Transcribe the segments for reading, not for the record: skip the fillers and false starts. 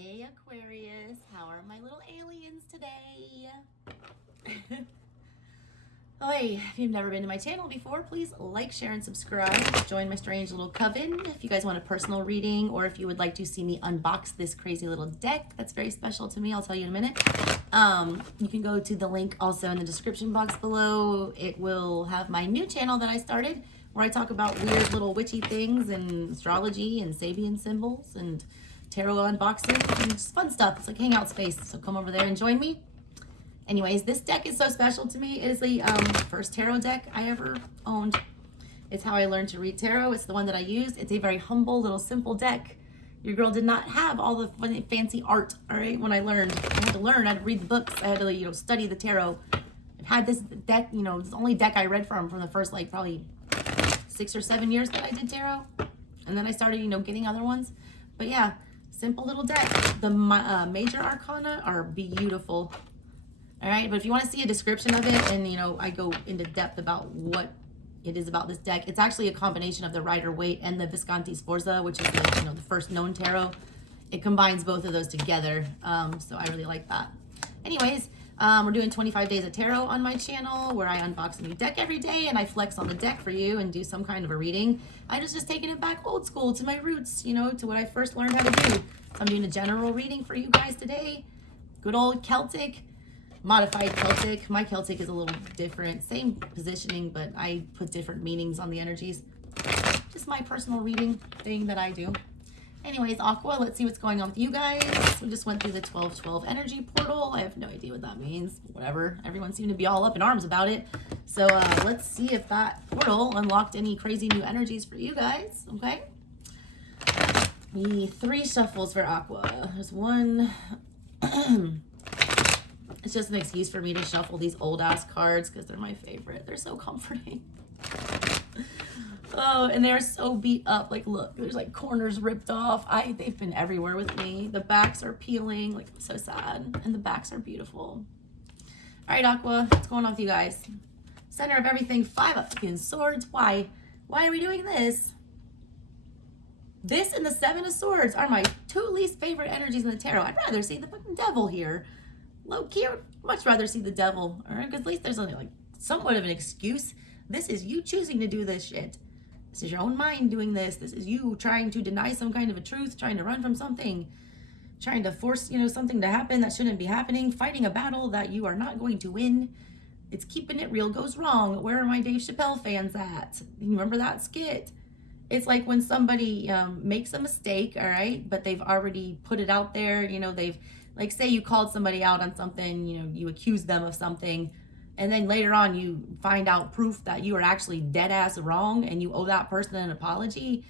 Hey Aquarius, how are my little aliens today? Hey, if you've never been to my channel before, please like, share, and subscribe. Join my strange little coven if you guys want a personal reading, or if you would like to see me unbox this crazy little deck that's very special to me. I'll tell you in a minute. You can go to the link also in the description box below. It will have my new channel that I started, where I talk about weird little witchy things and astrology and Sabian symbols and tarot unboxing and just fun stuff. It's like hangout space, so come over there and join me. Anyways, this deck is so special to me. It is the first tarot deck I ever owned. It's how I learned to read tarot. It's the one that I used. It's a very humble, little, simple deck. Your girl did not have all the fancy art, all right, when I learned. I had to learn. I had to read the books. I had to, study the tarot. I've had this deck, it's the only deck I read from the first, probably 6 or 7 years that I did tarot. And then I started, getting other ones. But yeah, simple little deck. The major arcana are beautiful. All right, but if you want to see a description of it, and I go into depth about what it is about this deck. It's actually a combination of the Rider-Waite and the Visconti Sforza, which is the first known tarot. It combines both of those together, so I really like that. Anyways, we're doing 25 days of tarot on my channel, where I unbox a new deck every day and I flex on the deck for you and do some kind of a reading. I was just taking it back old school to my roots, to what I first learned how to do. So I'm doing a general reading for you guys today. Good old Celtic. Modified Celtic. My Celtic is a little different. Same positioning, but I put different meanings on the energies. Just my personal reading thing that I do. Anyways, Aqua, let's see what's going on with you guys. We just went through the 12-12 energy portal. I have no idea what that means. Whatever. Everyone seemed to be all up in arms about it. So let's see if that portal unlocked any crazy new energies for you guys. Okay. The 3 shuffles for Aqua. There's one... It's just an excuse for me to shuffle these old ass cards because they're my favorite. They're so comforting. Oh, and they're so beat up. Look, there's corners ripped off. They've been everywhere with me. The backs are peeling. I'm so sad. And the backs are beautiful. All right, Aqua, what's going on with you guys? Center of everything, 5 of fucking swords. Why? Why are we doing this? This and the 7 of swords are my 2 least favorite energies in the tarot. I'd rather see the fucking devil here. Low key, I would much rather see the devil, all right? Because at least there's only somewhat of an excuse. This is you choosing to do this shit. This is your own mind doing this. This is you trying to deny some kind of a truth, trying to run from something, trying to force, something to happen that shouldn't be happening, fighting a battle that you are not going to win. It's keeping it real goes wrong. Where are my Dave Chappelle fans at? You remember that skit? It's like when somebody makes a mistake, all right, but they've already put it out there, they've, say you called somebody out on something, you accuse them of something, and then later on you find out proof that you are actually dead ass wrong and you owe that person an apology.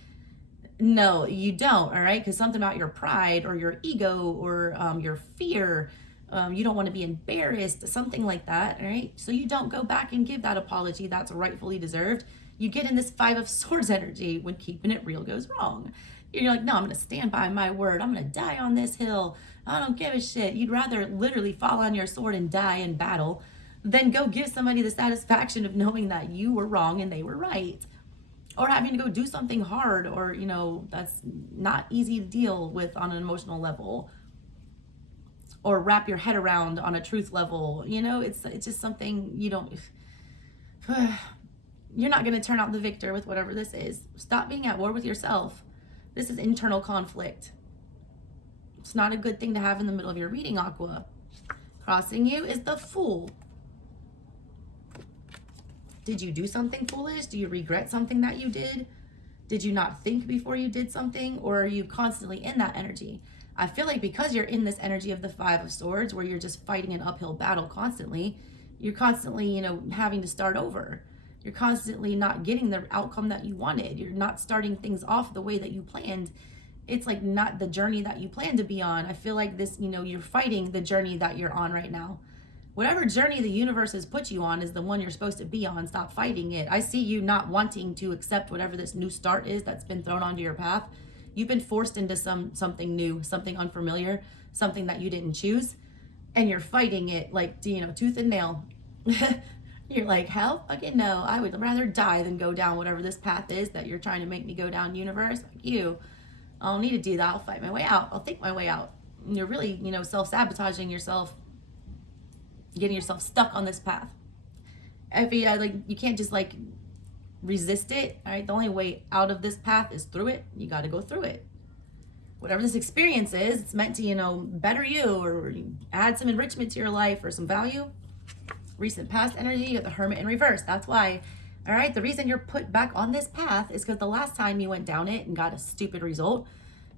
No, you don't, all right? Because something about your pride or your ego or your fear, you don't want to be embarrassed, something like that, all right? So you don't go back and give that apology that's rightfully deserved. You get in this 5 of swords energy when keeping it real goes wrong. You're like, no, I'm going to stand by my word. I'm going to die on this hill. I don't give a shit. You'd rather literally fall on your sword and die in battle than go give somebody the satisfaction of knowing that you were wrong and they were right. Or having to go do something hard or, that's not easy to deal with on an emotional level. Or wrap your head around on a truth level. It's just something you don't... You're not going to turn out the victor with whatever this is. Stop being at war with yourself. This is internal conflict. It's not a good thing to have in the middle of your reading, Aqua. Crossing you is the Fool. Did you do something foolish? Do you regret something that you did? Did you not think before you did something? Or are you constantly in that energy? I feel like because you're in this energy of the 5 of swords, where you're just fighting an uphill battle constantly, you're constantly, having to start over. You're constantly not getting the outcome that you wanted. You're not starting things off the way that you planned. It's not the journey that you plan to be on. I feel like this, you're fighting the journey that you're on right now. Whatever journey the universe has put you on is the one you're supposed to be on. Stop fighting it. I see you not wanting to accept whatever this new start is that's been thrown onto your path. You've been forced into something new, something unfamiliar, something that you didn't choose. And you're fighting it tooth and nail. You're like, hell fucking no. I would rather die than go down whatever this path is that you're trying to make me go down, universe. Like you. I don't need to do that. I'll fight my way out. I'll think my way out. you're really, you know, self-sabotaging yourself, getting yourself stuck on this path. If you, like, you can't just like resist it. All right, the only way out of this path is through it. You got to go through it. Whatever this experience is, it's meant to, you know, better you or add some enrichment to your life or some value. Recent past energy, you got the Hermit in reverse. That's why. All right, the reason you're put back on this path is because the last time you went down it and got a stupid result,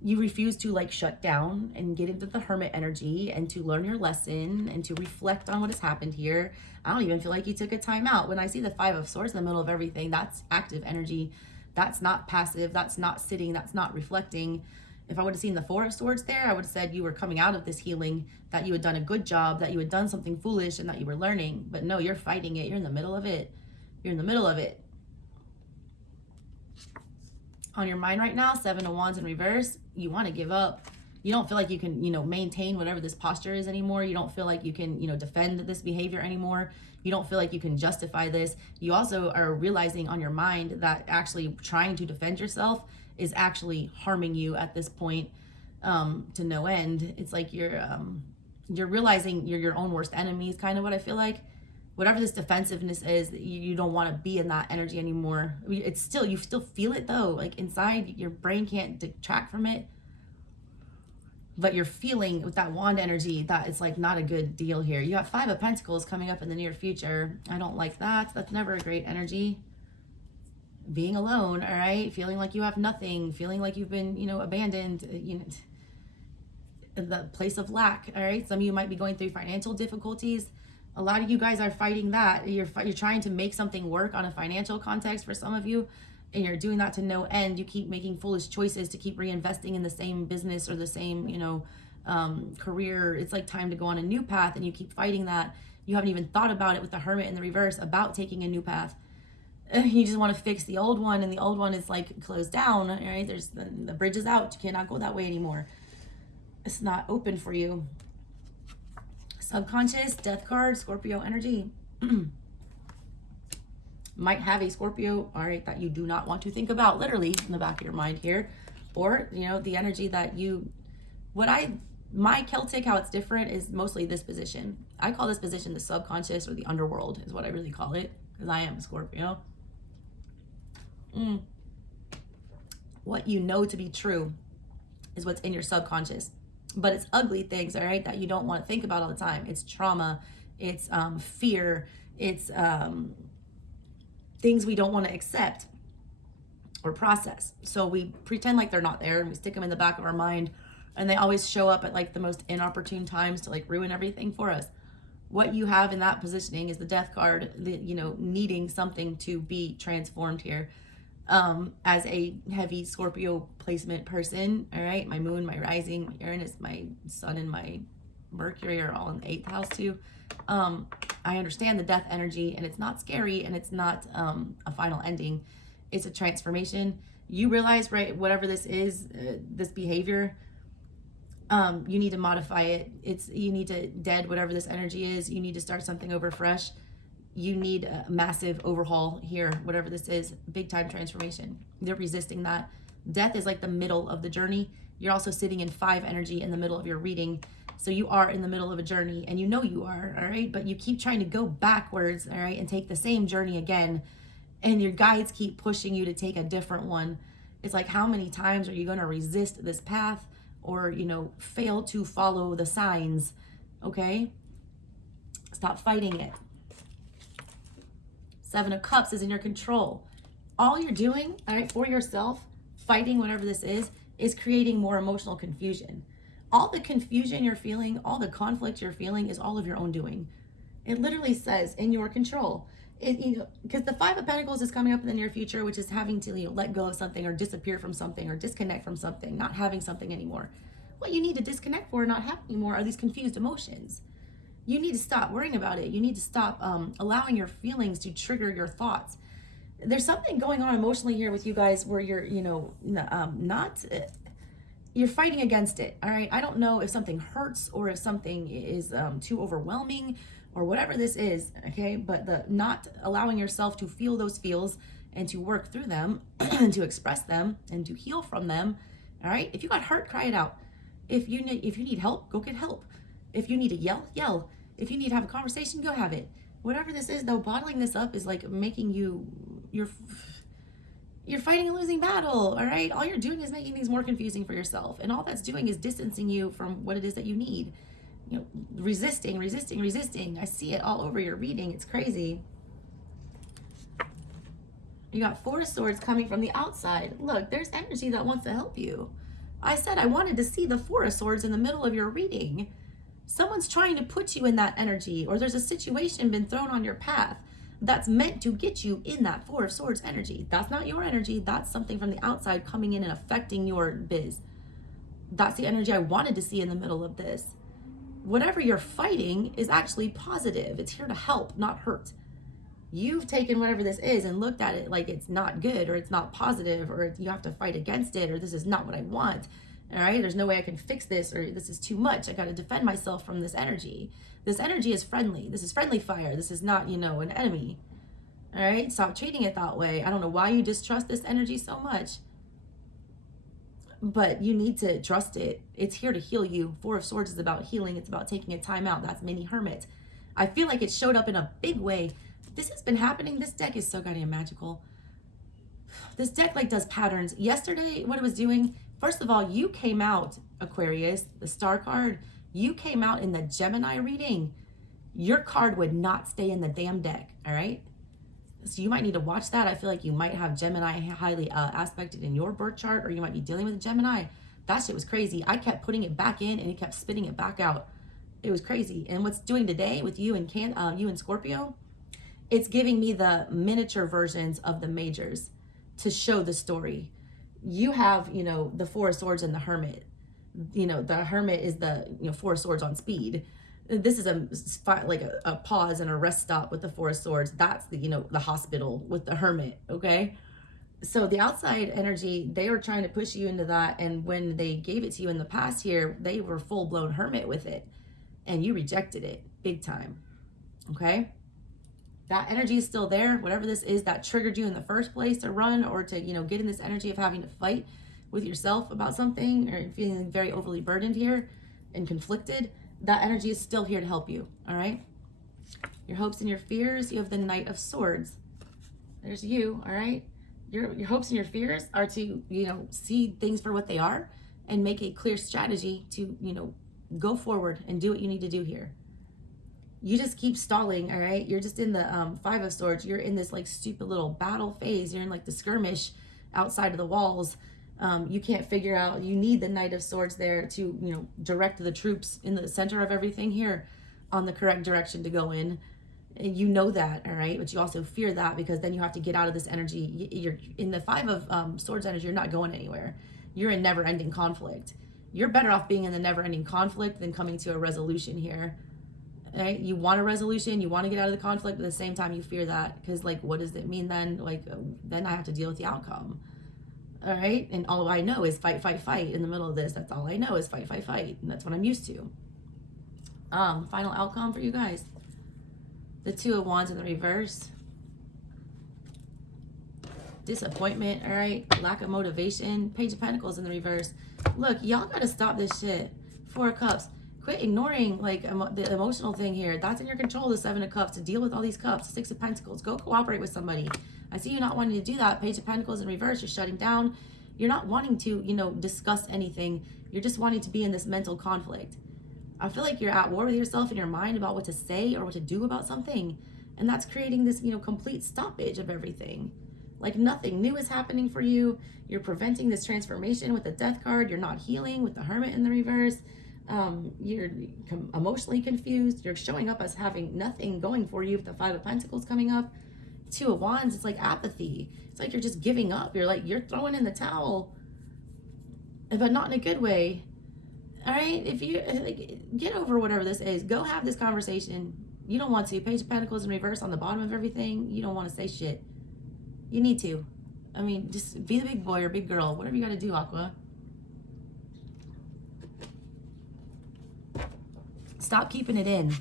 you refused to like shut down and get into the Hermit energy and to learn your lesson and to reflect on what has happened here. I don't even feel like you took a time out. When I see the Five of Swords in the middle of everything, that's active energy. That's not passive. That's not sitting. That's not reflecting. If I would have seen the Four of Swords there, I would have said you were coming out of this healing, that you had done a good job, that you had done something foolish, and that you were learning. But no, you're fighting it. You're in the middle of it. You're in the middle of it. On your mind right now, Seven of Wands in reverse, you want to give up. You don't feel like you can, you know, maintain whatever this posture is anymore. You don't feel like you can, you know, defend this behavior anymore. You don't feel like you can justify this. You also are realizing on your mind that actually trying to defend yourself is actually harming you at this point, to no end. It's like you're realizing you're your own worst enemy is kind of what I feel like. Whatever this defensiveness is, you don't want to be in that energy anymore. It's still, you still feel it though. Like inside, your brain can't detract from it. But you're feeling with that wand energy that it's like not a good deal here. You have Five of Pentacles coming up in the near future. I don't like that. That's never a great energy. Being alone, all right? Feeling like you have nothing. Feeling like you've been, you know, abandoned. You know, the place of lack, all right? Some of you might be going through financial difficulties. A lot of you guys are fighting that. You're trying to make something work on a financial context for some of you, and you're doing that to no end. You keep making foolish choices to keep reinvesting in the same business or the same, you know, career. It's like time to go on a new path, and you keep fighting that. You haven't even thought about it with the Hermit in the reverse about taking a new path. You just want to fix the old one, and the old one is like closed down, right? There's the bridge is out. You cannot go that way anymore. It's not open for you. Subconscious, Death card, Scorpio energy. Might have a Scorpio, all right, that you do not want to think about, literally in the back of your mind here. Or, you know, the energy that you, my Celtic, how it's different is mostly this position. I call this position the subconscious or the underworld is what I really call it, because I am a Scorpio. What you know to be true is what's in your subconscious. But it's ugly things, all right, that you don't want to think about all the time. It's trauma, it's fear, it's things we don't want to accept or process. So we pretend like they're not there and we stick them in the back of our mind, and they always show up at like the most inopportune times to like ruin everything for us. What you have in that positioning is the Death card, the, you know, needing something to be transformed here. As a heavy Scorpio placement person, all right, my moon, my rising, my Uranus, my sun, and my Mercury are all in the 8th house too. I understand the death energy, and it's not scary, and it's not a final ending. It's a transformation. You realize, right, whatever this is, this behavior, you need to modify it. You need to dead whatever this energy is. You need to start something over fresh. You need a massive overhaul here, whatever this is, big time transformation. They're resisting that. Death is like the middle of the journey. You're also sitting in 5 energy in the middle of your reading. So you are in the middle of a journey, and you know you are, all right? But you keep trying to go backwards, all right, and take the same journey again. And your guides keep pushing you to take a different one. It's like, how many times are you going to resist this path or, you know, fail to follow the signs, okay? Stop fighting it. 7 of Cups is in your control. All you're doing, all right, for yourself, fighting whatever this is creating more emotional confusion. All the confusion you're feeling, all the conflict you're feeling is all of your own doing. It literally says in your control. You know, because the 5 of Pentacles is coming up in the near future, which is having to, you know, let go of something or disappear from something or disconnect from something, not having something anymore. What you need to disconnect for, not have anymore, are these confused emotions. You need to stop worrying about it. You need to stop allowing your feelings to trigger your thoughts. There's something going on emotionally here with you guys where you're, you know, you're fighting against it, all right? I don't know if something hurts or if something is too overwhelming or whatever this is, okay? But the not allowing yourself to feel those feels and to work through them and to express them and to heal from them, all right? If you got hurt, cry it out. If you need help, go get help. If you need to yell, yell. If you need to have a conversation, go have it. Whatever this is, though, bottling this up is like making you're fighting a losing battle, all right? All you're doing is making things more confusing for yourself. And all that's doing is distancing you from what it is that you need. You know, resisting. I see it all over your reading. It's crazy. You got Four of Swords coming from the outside. Look, there's energy that wants to help you. I said I wanted to see the Four of Swords in the middle of your reading. Someone's trying to put you in that energy, or there's a situation been thrown on your path that's meant to get you in that Four of Swords energy. That's not your energy. That's something from the outside coming in and affecting your biz. That's the energy I wanted to see in the middle of this. Whatever you're fighting is actually positive. It's here to help, not hurt. You've taken whatever this is and looked at it like it's not good, or it's not positive, or you have to fight against it, or this is not what I want. All right, there's no way I can fix this, or this is too much. I got to defend myself from this energy. This energy is friendly. This is friendly fire. This is not, an enemy. All right, stop treating it that way. I don't know why you distrust this energy so much, but you need to trust it. It's here to heal you. Four of Swords is about healing. It's about taking a time out. That's mini Hermit. I feel like it showed up in a big way. This has been happening. This deck is so goddamn magical. This deck does patterns. Yesterday, what it was doing, first of all, you came out, Aquarius, the star card, you came out in the Gemini reading. Your card would not stay in the damn deck, all right? So you might need to watch that. I feel like you might have Gemini highly aspected in your birth chart, or you might be dealing with a Gemini. That shit was crazy. I kept putting it back in and it kept spitting it back out. It was crazy. And what's doing today with you and you and Scorpio, it's giving me the miniature versions of the majors to show the story. You have, the Four of Swords and the Hermit. The Hermit is the, Four of Swords on speed. This is a pause and a rest stop with the Four of Swords. That's the, the hospital with the Hermit, okay? So the outside energy, they were trying to push you into that. And when they gave it to you in the past here, they were full-blown Hermit with it. And you rejected it big time, okay? That energy is still there. Whatever this is that triggered you in the first place to run, or to, get in this energy of having to fight with yourself about something, or feeling very overly burdened here and conflicted, that energy is still here to help you, all right? Your hopes and your fears, you have the Knight of Swords. There's you, all right? Your hopes and your fears are to, see things for what they are and make a clear strategy to, go forward and do what you need to do here. You just keep stalling, all right? You're just in the Five of Swords. You're in this stupid little battle phase. You're in the skirmish outside of the walls. You can't figure out, you need the Knight of Swords there to, direct the troops in the center of everything here on the correct direction to go in. And you know that, all right? But you also fear that, because then you have to get out of this energy. You're in the Five of Swords energy. You're not going anywhere. You're in never-ending conflict. You're better off being in the never-ending conflict than coming to a resolution here. Right? You want a resolution, you want to get out of the conflict, but at the same time you fear that, because what does it mean then? Then I have to deal with the outcome. All right? And all I know is fight, fight, fight in the middle of this. That's all I know is fight, fight, fight. And that's what I'm used to. Final outcome for you guys. The Two of Wands in the reverse. Disappointment, all right? Lack of motivation. Page of Pentacles in the reverse. Look, y'all got to stop this shit. Four of Cups. Quit ignoring the emotional thing here. That's in your control, the Seven of Cups, to deal with all these cups. Six of Pentacles. Go cooperate with somebody. I see you not wanting to do that. Page of Pentacles in reverse. You're shutting down. You're not wanting to, discuss anything. You're just wanting to be in this mental conflict. I feel like you're at war with yourself in your mind about what to say or what to do about something. And that's creating this, complete stoppage of everything. Nothing new is happening for you. You're preventing this transformation with the Death card. You're not healing with the Hermit in the reverse. You're emotionally confused. You're showing up as having nothing going for you with the Five of Pentacles coming up. Two of Wands, it's apathy. It's you're just giving up. You're throwing in the towel, but not in a good way. All right? If you get over whatever this is, go have this conversation. You don't want to. Page of Pentacles in reverse on the bottom of everything. You don't want to say shit. You need to. I mean, just be the big boy or big girl. Whatever you got to do, Aqua. Stop keeping it in.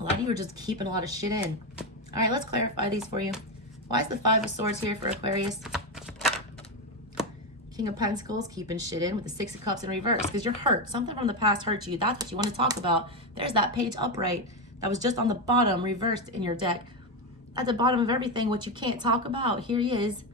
A lot of you are just keeping a lot of shit in. All right, let's clarify these for you. Why is the Five of Swords here for Aquarius? King of Pentacles, keeping shit in with the Six of Cups in reverse because you're hurt. Something from the past hurt you. That's what you want to talk about. There's that page upright that was just on the bottom, reversed in your deck. At the bottom of everything, what you can't talk about. Here he is.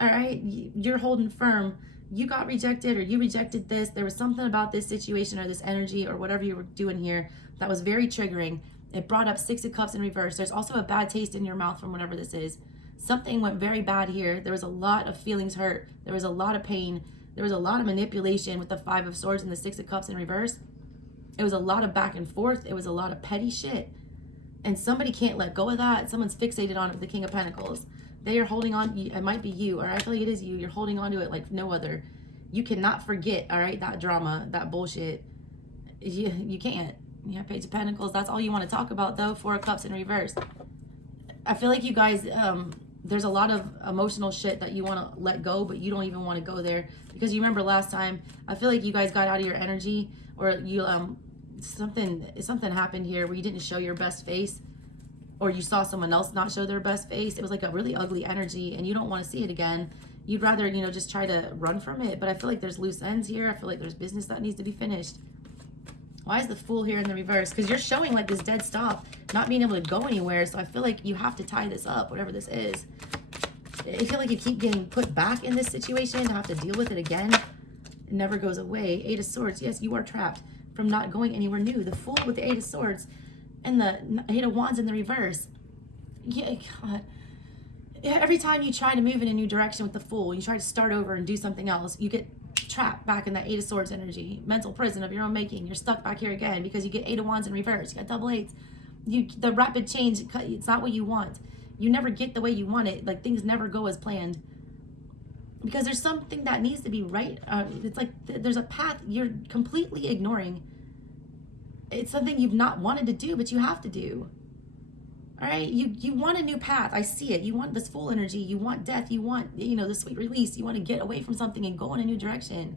All right? You're holding firm. You got rejected or you rejected this. There was something about this situation or this energy or whatever you were doing here that was very triggering. It brought up Six of Cups in reverse. There's also a bad taste in your mouth from whatever this is. Something went very bad here. There was a lot of feelings hurt. There was a lot of pain. There was a lot of manipulation with the Five of Swords and the Six of Cups in reverse. It was a lot of back and forth. It was a lot of petty shit. And somebody can't let go of that. Someone's fixated on it with the King of Pentacles. They are holding on. It might be you, or I feel like it is you. You're holding on to it like no other. You cannot forget, all right, that drama, that bullshit. You can't. Yeah, Page of Pentacles. That's all you want to talk about, though. Four of Cups in reverse. I feel like you guys... there's a lot of emotional shit that you want to let go, but you don't even want to go there because you remember last time, I feel like you guys got out of your energy, or you something happened here where you didn't show your best face, or you saw someone else not show their best face. It was like a really ugly energy and you don't want to see it again. You'd rather, you know, just try to run from it. But I feel like there's loose ends here. I feel like there's business that needs to be finished. Why is the Fool here in the reverse? Because you're showing like this dead stop, not being able to go anywhere. So I feel like you have to tie this up, whatever this is. I feel like you keep getting put back in this situation to have to deal with it again. It never goes away. Eight of Swords. Yes, you are trapped from not going anywhere new. The Fool with the Eight of Swords and the Eight of Wands in the reverse. Yeah, God. Every time you try to move in a new direction with the Fool, you try to start over and do something else, you get trapped back in that Eight of Swords energy. Mental prison of your own making. You're stuck back here again because you get Eight of Wands in reverse. You got double eights. The rapid change, it's not what you want. You never get the way you want it. Like, things never go as planned. Because there's something that needs to be right. It's like there's a path you're completely ignoring. It's something you've not wanted to do, but you have to do. All right? You want a new path. I see it. You want this Full energy. You want death. You want, you know, the sweet release. You want to get away from something and go in a new direction.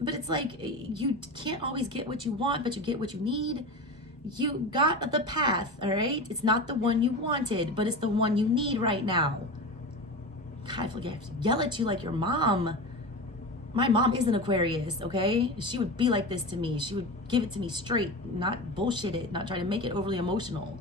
But it's like you can't always get what you want, but you get what you need. You got the path, all right? It's not the one you wanted, but it's the one you need right now. God, I feel like I have to yell at you like your mom. My mom is an Aquarius, okay? She would be like this to me. She would give it to me straight, not bullshit it, not try to make it overly emotional.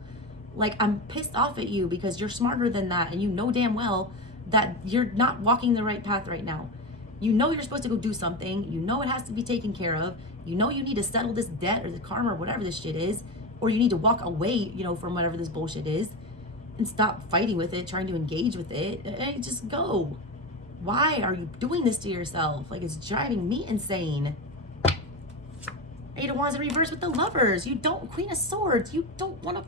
Like, I'm pissed off at you because you're smarter than that, and you know damn well that you're not walking the right path right now. You know you're supposed to go do something. You know it has to be taken care of. You know you need to settle this debt or the karma or whatever this shit is. Or you need to walk away, you know, from whatever this bullshit is. And stop fighting with it, trying to engage with it. And just go. Why are you doing this to yourself? Like, it's driving me insane. Eight of Wands in reverse with the Lovers. You don't, Queen of Swords. You don't want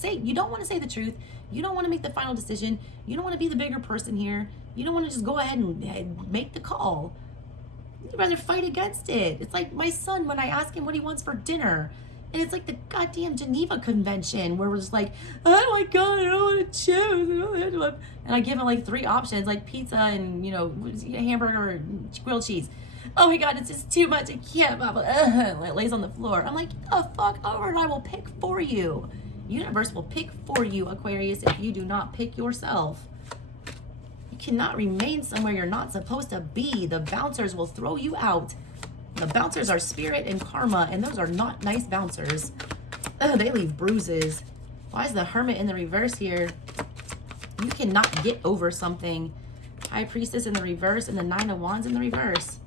to you don't want to say the truth. You don't want to make the final decision. You don't want to be the bigger person here. You don't want to just go ahead and make the call. You'd rather fight against it. It's like my son when I ask him what he wants for dinner. And it's like the goddamn Geneva Convention where we're just like, oh my God, I don't want to choose. And I give him like 3 options, like pizza and, you know, hamburger and grilled cheese. Oh my God, it's just too much. I can't. It lays on the floor. I'm like, get the fuck over and I will pick for you. Universe will pick for you, Aquarius, if you do not pick yourself. You cannot remain somewhere you're not supposed to be. The bouncers will throw you out. The bouncers are spirit and karma, and those are not nice bouncers. They leave bruises. Why is the Hermit in the reverse here? You cannot get over something. High Priestess in the reverse and the Nine of Wands in the reverse.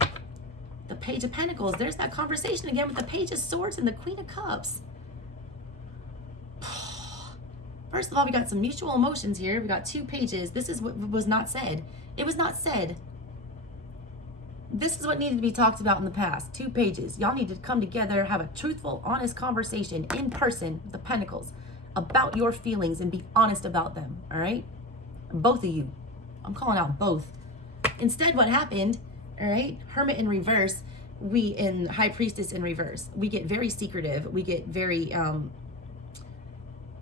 The Page of Pentacles. There's that conversation again with the Page of Swords and the Queen of Cups. First of all, we got some mutual emotions here. We got 2 pages. This is what was not said. It was not said. This is what needed to be talked about in the past. 2 pages. Y'all need to come together, have a truthful, honest conversation in person with the Pentacles about your feelings and be honest about them, all right? Both of you. I'm calling out both. Instead, what happened, all right, Hermit in reverse, we in High Priestess in reverse. We get very secretive. We get very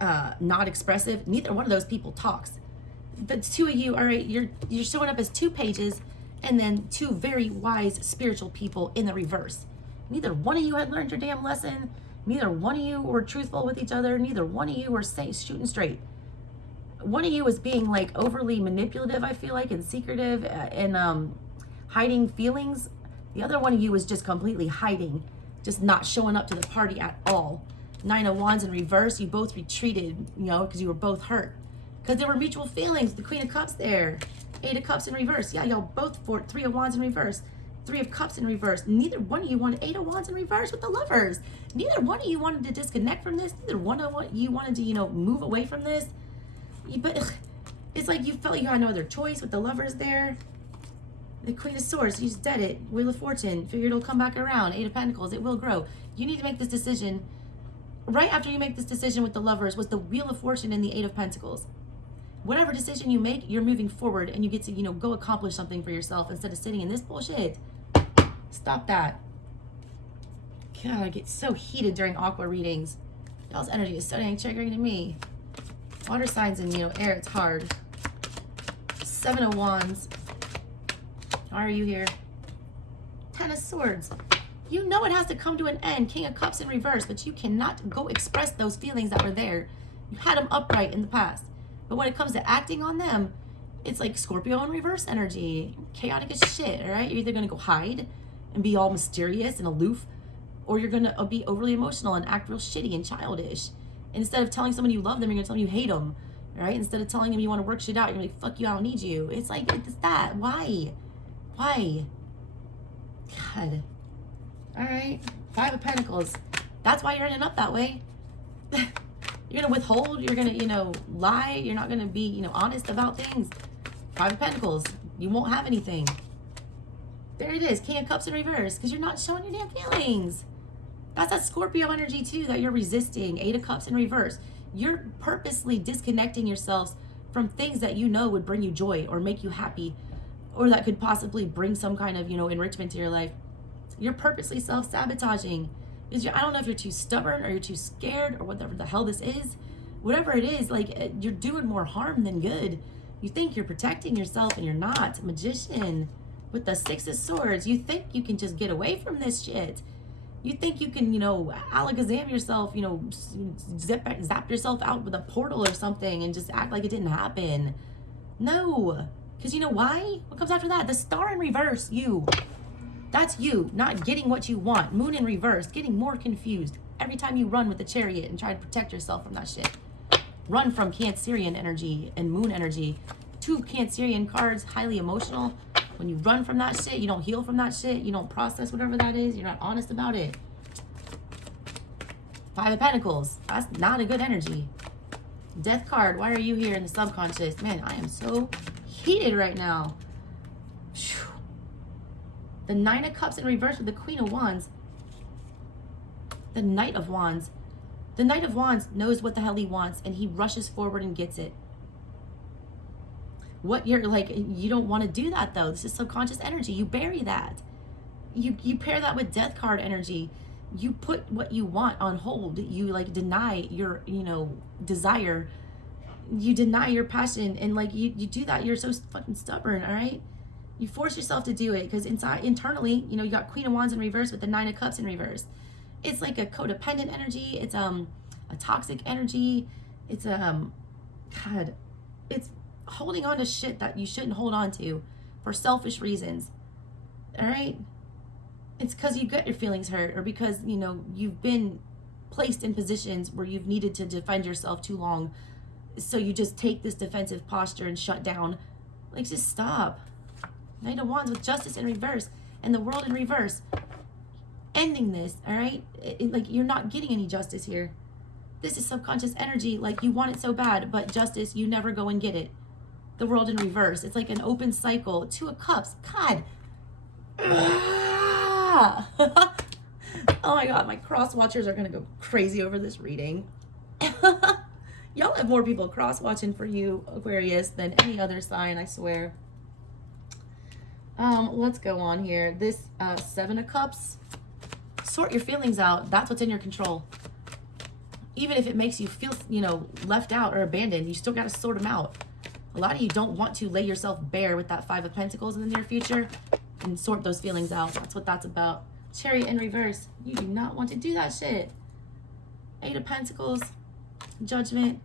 not expressive. Neither one of those people talks. The 2 of you, all right, you're showing up as 2 pages and then 2 very wise spiritual people in the reverse. Neither one of you had learned your damn lesson. Neither one of you were truthful with each other. Neither one of you were shooting straight. One of you was being like overly manipulative, I feel like, and secretive, and hiding feelings. The other one of you is just completely hiding, just not showing up to the party at all. Nine of Wands in reverse, you both retreated, you know, because you were both hurt. Because there were mutual feelings. The Queen of Cups there. Eight of Cups in reverse. Yeah, y'all both for Three of Wands in reverse. Three of Cups in reverse. Neither one of you wanted Eight of Wands in reverse with the Lovers. Neither one of you wanted to disconnect from this. Neither one of you wanted to, you know, move away from this. But it's like you felt you had no other choice with the Lovers there. The Queen of Swords, you just did it. Wheel of Fortune, figured it'll come back around. Eight of Pentacles, it will grow. You need to make this decision. Right after you make this decision with the Lovers was the Wheel of Fortune and the Eight of Pentacles. Whatever decision you make, you're moving forward and you get to, you know, go accomplish something for yourself instead of sitting in this bullshit. Stop that. God, I get so heated during Aqua readings. Y'all's energy is so dang triggering to me. Water signs and, you know, air, it's hard. Seven of Wands. Why are you here? Ten of Swords. You know it has to come to an end. King of Cups in reverse, but you cannot go express those feelings that were there. You had them upright in the past. But when it comes to acting on them, it's like Scorpio in reverse energy. Chaotic as shit, all right? You're either going to go hide and be all mysterious and aloof, or you're going to be overly emotional and act real shitty and childish. And instead of telling someone you love them, you're going to tell them you hate them, all right? Instead of telling them you want to work shit out, you're going to be, fuck you, I don't need you. It's like, it's that. Why? Why? God. All right. Five of Pentacles. That's why you're ending up that way. You're going to withhold. You're going to, you know, lie. You're not going to be, you know, honest about things. Five of Pentacles. You won't have anything. There it is. King of Cups in reverse. Because you're not showing your damn feelings. That's that Scorpio energy too that you're resisting. Eight of Cups in reverse. You're purposely disconnecting yourselves from things that you know would bring you joy or make you happy, or that could possibly bring some kind of, you know, enrichment to your life. You're purposely self-sabotaging. Because I don't know if you're too stubborn or you're too scared or whatever the hell this is. Whatever it is, like, you're doing more harm than good. You think you're protecting yourself and you're not. Magician with the Six of Swords. You think you can just get away from this shit. You think you can, you know, alakazam yourself, you know, zap yourself out with a portal or something and just act like it didn't happen. No. Because you know why? What comes after that? The Star in reverse, you. That's you, not getting what you want. Moon in reverse, getting more confused. Every time you run with the Chariot and try to protect yourself from that shit. Run from Cancerian energy and Moon energy. Two Cancerian cards, highly emotional. When you run from that shit, you don't heal from that shit. You don't process whatever that is. You're not honest about it. Five of Pentacles. That's not a good energy. Death card. Why are you here in the subconscious? Man, I am so heated right now. Whew. The Nine of Cups in reverse with the Queen of Wands. The Knight of Wands. The Knight of Wands knows what the hell he wants and he rushes forward and gets it. What you're like, you don't want to do that though. This is subconscious energy. You bury that. You pair that with Death card energy. You put what you want on hold. You like deny your, you know, desire. You deny your passion, and like you do that. You're so fucking stubborn, all right? You force yourself to do it because internally, you know, you got Queen of Wands in reverse with the Nine of Cups in reverse. It's like a codependent energy. It's a toxic energy. It's God, it's holding on to shit that you shouldn't hold on to for selfish reasons. All right? It's because you get your feelings hurt, or because, you know, you've been placed in positions where you've needed to defend yourself too long. So you just take this defensive posture and shut down. Like, just stop. Knight of Wands with Justice in reverse and the World in reverse. Ending this, all right? Like, you're not getting any justice here. This is subconscious energy. Like, you want it so bad, but justice, you never go and get it. The World in reverse. It's like an open cycle. Two of Cups. God. Oh my God, my cross watchers are gonna go crazy over this reading. Y'all have more people cross watching for you, Aquarius, than any other sign, I swear. Let's go on here. This Seven of Cups. Sort your feelings out. That's what's in your control. Even if it makes you feel, you know, left out or abandoned, you still got to sort them out. A lot of you don't want to lay yourself bare with that Five of Pentacles in the near future and sort those feelings out. That's what that's about. Chariot in reverse. You do not want to do that shit. Eight of Pentacles. Judgment.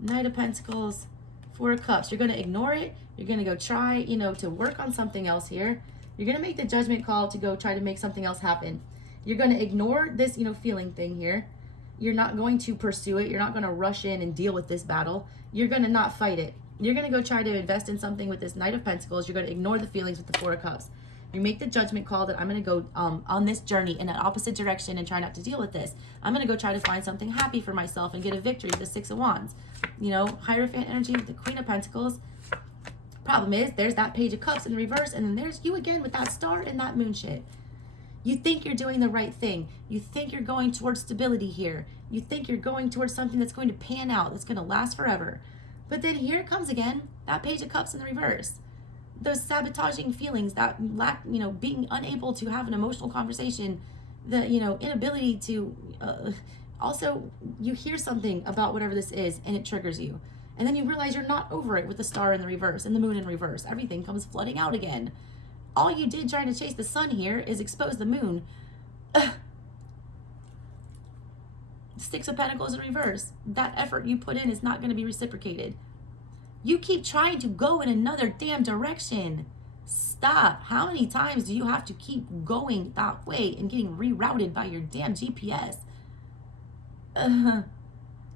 Knight of Pentacles. Four of Cups. You're going to ignore it. You're going to go try, you know, to work on something else here. You're going to make the judgment call to go try to make something else happen. You're going to ignore this, feeling thing here. You're not going to pursue it. You're not going to rush in and deal with this battle. You're going to not fight it. You're going to go try to invest in something with this Knight of Pentacles. You're going to ignore the feelings with the Four of Cups. You make the judgment call that I'm going to go on this journey in an opposite direction and try not to deal with this. I'm going to go try to find something happy for myself and get a victory, the Six of Wands. Hierophant energy with the Queen of Pentacles. Problem is, there's that Page of Cups in reverse, and then there's you again with that star and that moon shit. You think you're doing the right thing. You think you're going towards stability here. You think you're going towards something that's going to pan out, that's going to last forever. But then here it comes again, that Page of Cups in the reverse. Those sabotaging feelings, that lack, being unable to have an emotional conversation, the, inability to, also you hear something about whatever this is and it triggers you. And then you realize you're not over it with the star in the reverse and the moon in reverse. Everything comes flooding out again. All you did trying to chase the sun here is expose the moon. Six of Pentacles in reverse. That effort you put in is not going to be reciprocated. You keep trying to go in another damn direction. Stop. How many times do you have to keep going that way and getting rerouted by your damn GPS?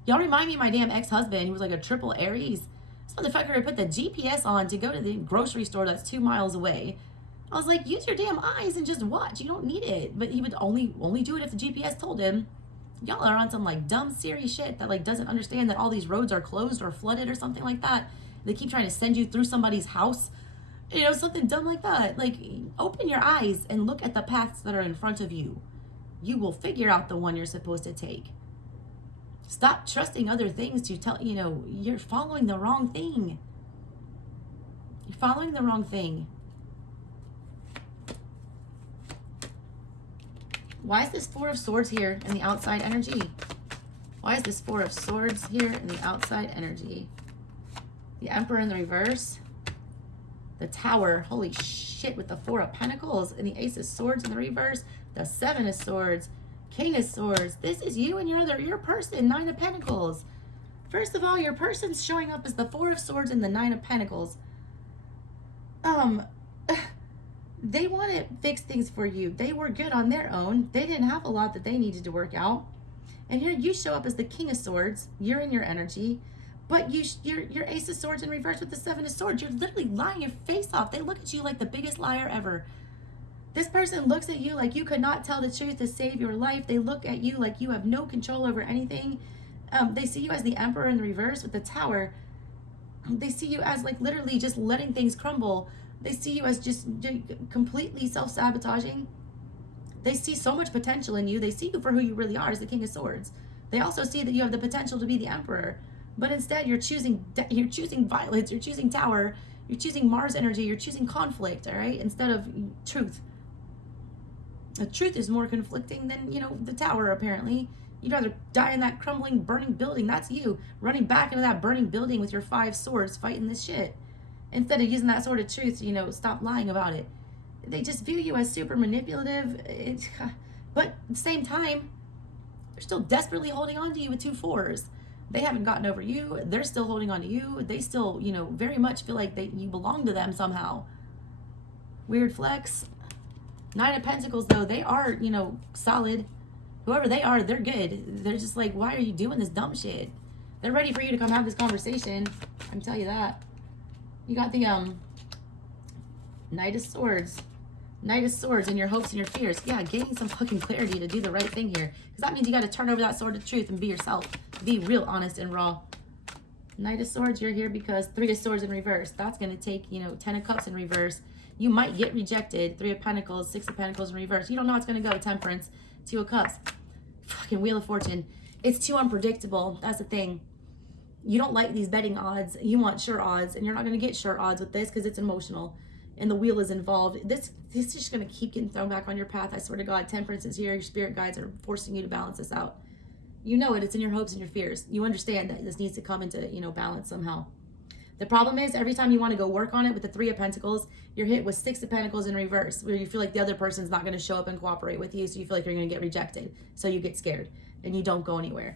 Y'all remind me of my damn ex-husband. He was like a triple Aries. This motherfucker would put the GPS on to go to the grocery store that's 2 miles away. I was like, use your damn eyes and just watch. You don't need it. But he would only do it if the GPS told him. Y'all are on some like dumb Siri shit that like doesn't understand that all these roads are closed or flooded or something like that. They keep trying to send you through somebody's house. Something dumb like that. Like, open your eyes and look at the paths that are in front of you. You will figure out the one you're supposed to take. Stop trusting other things to tell, you're following the wrong thing. You're following the wrong thing. Why is this Four of Swords here in the outside energy? Why is this Four of Swords here in the outside energy? The Emperor in the reverse. The Tower. Holy shit, with the Four of Pentacles and the Ace of Swords in the reverse. The Seven of Swords. King of Swords. This is you and your person. Nine of Pentacles. First of all, your person's showing up as the Four of Swords and the Nine of Pentacles. They want to fix things for you. They were good on their own. They didn't have a lot that they needed to work out. And here you show up as the King of Swords. You're in your energy. But you're Ace of Swords in reverse with the Seven of Swords. You're literally lying your face off. They look at you like the biggest liar ever. This person looks at you like you could not tell the truth to save your life. They look at you like you have no control over anything. They see you as the Emperor in the reverse with the Tower. They see you as like literally just letting things crumble. They see you as just completely self-sabotaging. They see so much potential in you. They see you for who you really are as the King of Swords. They also see that you have the potential to be the Emperor. But instead, you're choosing violence. You're choosing Tower. You're choosing Mars energy. You're choosing conflict, all right? Instead of truth. The truth is more conflicting than, the Tower, apparently. You'd rather die in that crumbling, burning building. That's you. Running back into that burning building with your 5 swords fighting this shit. Instead of using that sword of truth to, stop lying about it. They just view you as super manipulative. But at the same time, they're still desperately holding on to you with 2 fours. They haven't gotten over you. They're still holding on to you. They still, very much feel like you belong to them somehow. Weird flex. Nine of Pentacles, though, they are, solid. Whoever they are, they're good. They're just like, why are you doing this dumb shit? They're ready for you to come have this conversation. I can tell you that. You got the Knight of Swords. Knight of Swords and your hopes and your fears. Yeah, gaining some fucking clarity to do the right thing here. Because that means you got to turn over that sword of truth and be yourself. Be real honest and raw. Knight of Swords, you're here because 3 of Swords in reverse. That's going to take, 10 of Cups in reverse. You might get rejected. 3 of Pentacles, 6 of Pentacles in reverse. You don't know how it's going to go. Temperance, 2 of Cups. Fucking Wheel of Fortune. It's too unpredictable. That's the thing. You don't like these betting odds. You want sure odds, and you're not going to get sure odds with this because it's emotional. And the wheel is involved. This is just going to keep getting thrown back on your path. I swear to God, Temperance is here. Your spirit guides are forcing you to balance this out. You know it. It's in your hopes and your fears. You understand that this needs to come into, balance somehow. The problem is every time you want to go work on it with the 3 of Pentacles, you're hit with 6 of Pentacles in reverse, where you feel like the other person's not going to show up and cooperate with you. So you feel like you're going to get rejected. So you get scared and you don't go anywhere.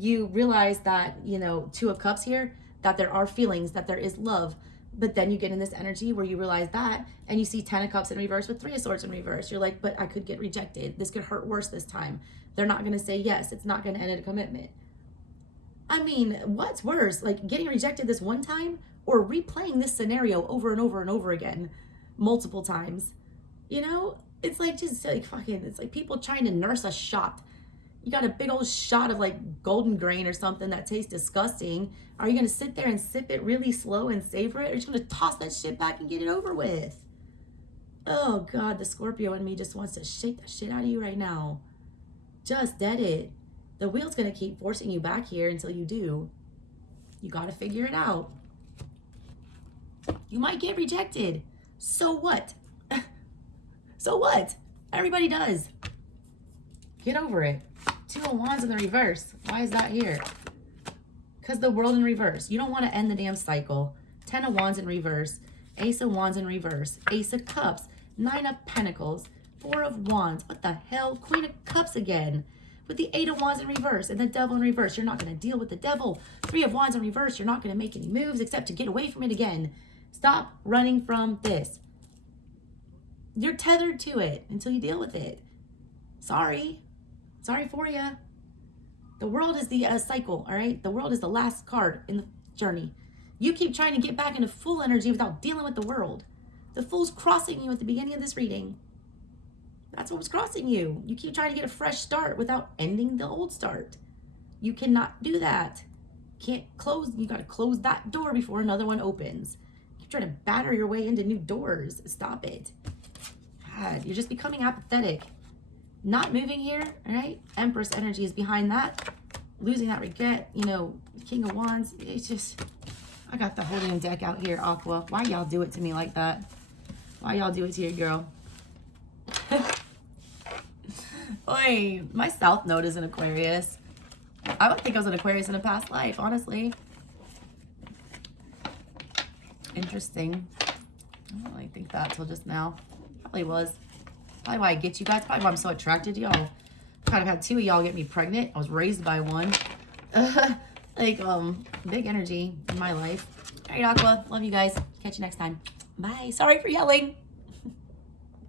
You realize that, 2 of Cups here, that there are feelings, that there is love. But then you get in this energy where you realize that, and you see 10 of Cups in reverse with 3 of Swords in reverse. You're like, but I could get rejected. This could hurt worse this time. They're not going to say yes. It's not going to end in a commitment. I mean, what's worse? Like getting rejected this one time or replaying this scenario over and over and over again multiple times? You know, it's like just like fucking, it's like people trying to nurse a shot. You got a big old shot of like golden grain or something that tastes disgusting. Are you going to sit there and sip it really slow and savor it? Or are you just going to toss that shit back and get it over with? Oh God, the Scorpio in me just wants to shake the shit out of you right now. Just dead it. The wheel's going to keep forcing you back here until you do. You got to figure it out. You might get rejected. So what? So what? Everybody does. Get over it. 2 of Wands in the reverse. Why is that here? Because the World in reverse. You don't want to end the damn cycle. 10 of Wands in reverse. Ace of Wands in reverse. Ace of Cups. 9 of Pentacles. 4 of Wands. What the hell? Queen of Cups again. With the 8 of Wands in reverse and the Devil in reverse. You're not going to deal with the Devil. 3 of Wands in reverse. You're not going to make any moves except to get away from it again. Stop running from this. You're tethered to it until you deal with it. Sorry. Sorry for you. The World is the cycle, all right? The World is the last card in the journey. You keep trying to get back into full energy without dealing with the World. The Fool's crossing you at the beginning of this reading. That's what was crossing you. You keep trying to get a fresh start without ending the old start. You cannot do that. Can't close. You got to close that door before another one opens. Keep trying to batter your way into new doors. Stop it. God, you're just becoming apathetic. Not moving here, all right? Empress energy is behind that. Losing that regret, you know, King of Wands. It's just, I got the whole damn deck out here, Aqua. Why y'all do it to me like that? Why y'all do it to your girl? Oi, my South Node is an Aquarius. I would think I was an Aquarius in a past life, honestly. Interesting. I don't really think that till just now. Probably was. Probably why I get you guys. Probably why I'm so attracted to y'all. Kind of had 2 of y'all get me pregnant. I was raised by one. Like, big energy in my life. All right, Aqua. Love you guys. Catch you next time. Bye. Sorry for yelling.